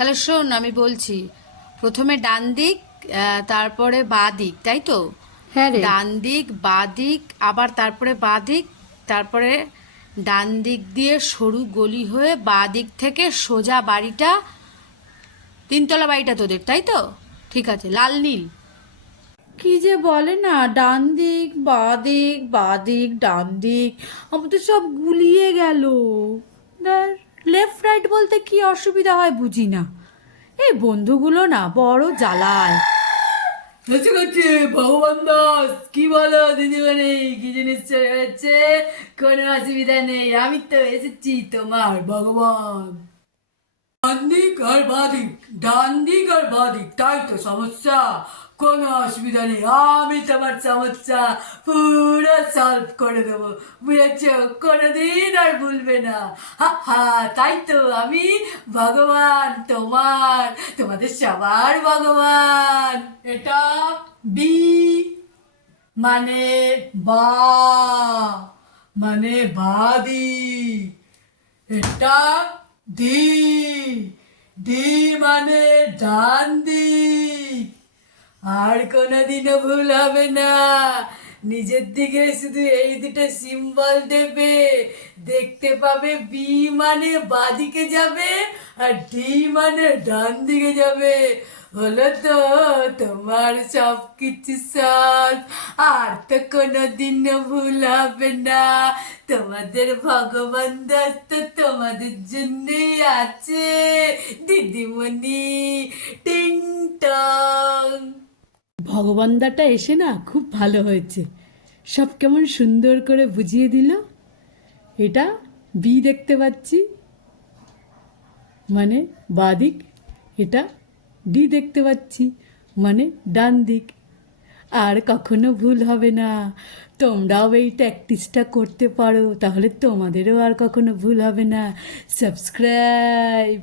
তাহলে শোন, আমি বলছি, প্রথমে ডান দিক, তারপরে বাঁ দিক, তাই তো? হ্যাঁ রে। ডান দিক, বাঁ দিক, আবার তারপরে বাঁ দিক, তারপরে ডান দিক দিয়ে সরু গলি হয়ে বাঁ দিক থেকে সোজা বাড়িটা, তিনতলা বাড়িটা তোদের, তাই তো? ঠিক আছে, লাল নীল। কি যে বলে না, ডান দিক বাঁ দিক বাঁ দিক ডান দিক, আমার তো সব গুলিয়ে গেল। লেফট রাইট বলতে কি অসুবিধা হয় বুঝি না। এই বন্ধুগুলো না বড় জ্বালায়। হচ্ছে করছে ভগবান দাস, কি বলো দিদিমণি? কি জিনিস হয়েছে? কোনো অসুবিধা নেই, আমি তো এসেছি তোমার ভগবান। ডান দিক আর বাদিক, ডান দিক আর বাদিক, তাই তো সমস্যা? কোনো অসুবিধা নেই, আমি তোমার সমস্যা পুরো সলভ করে দেবো, বুঝেছ? কোনোদিন আর ভুলবে না। হা হা, তাই তো আমি ভগবান, তোমাদের সবার ভগবান। এটা বি মানে বা, মানে বাদিক। এটা ডি, ডি মানে ডান দিক। আর কোনোদিনও ভুল হবে না, নিজের দিকে শুধু এই দুটো সিম্বল দেবে, দেখতে পাবে বি মানে বাদিকে যাবে আর ডি মানে ডান দিকে যাবে। হলো তো তোমার সব কিছু সব, আর তো কোনোদিনও ভুল হবে না। তোমাদের ভগবান দাস তো তোমাদের জন্যই আছে দিদিমণি। টিং টং। ভগবানদাটা এসে না খুব ভালো হয়েছে, সব কেমন সুন্দর করে বুঝিয়ে দিল। এটা বি দেখতে পাচ্ছি, মানে বাঁ দিক। এটা ডি দেখতে পাচ্ছি, মানে ডান দিক। আর কখনো ভুল হবে না। তোমরাও এই প্র্যাকটিসটা করতে পারো, তাহলে তোমাদেরও আর কখনো ভুল হবে না। সাবস্ক্রাইব।